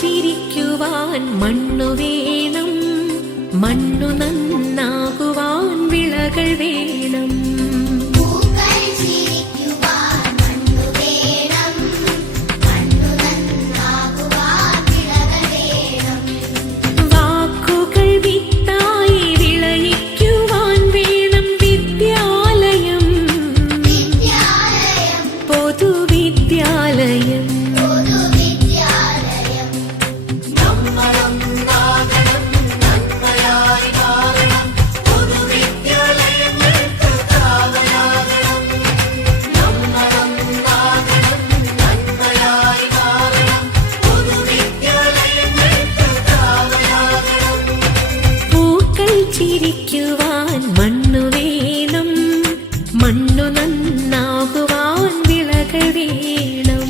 ചിരിക്കുവാൻ മണ്ണു വേണം മണ്ണു നന്നാകുവാൻ വിളകൾ വേണം. വാക്കുകൾ വിളയിക്കുവാൻ വേണം വിദ്യാലയം. പൊതുവിദ്യാലയം. ജീവിക്കുവാൻ മണ്ണു വേണം മണ്ണു നന്നാകുവാൻ വിളകൾ വേണം.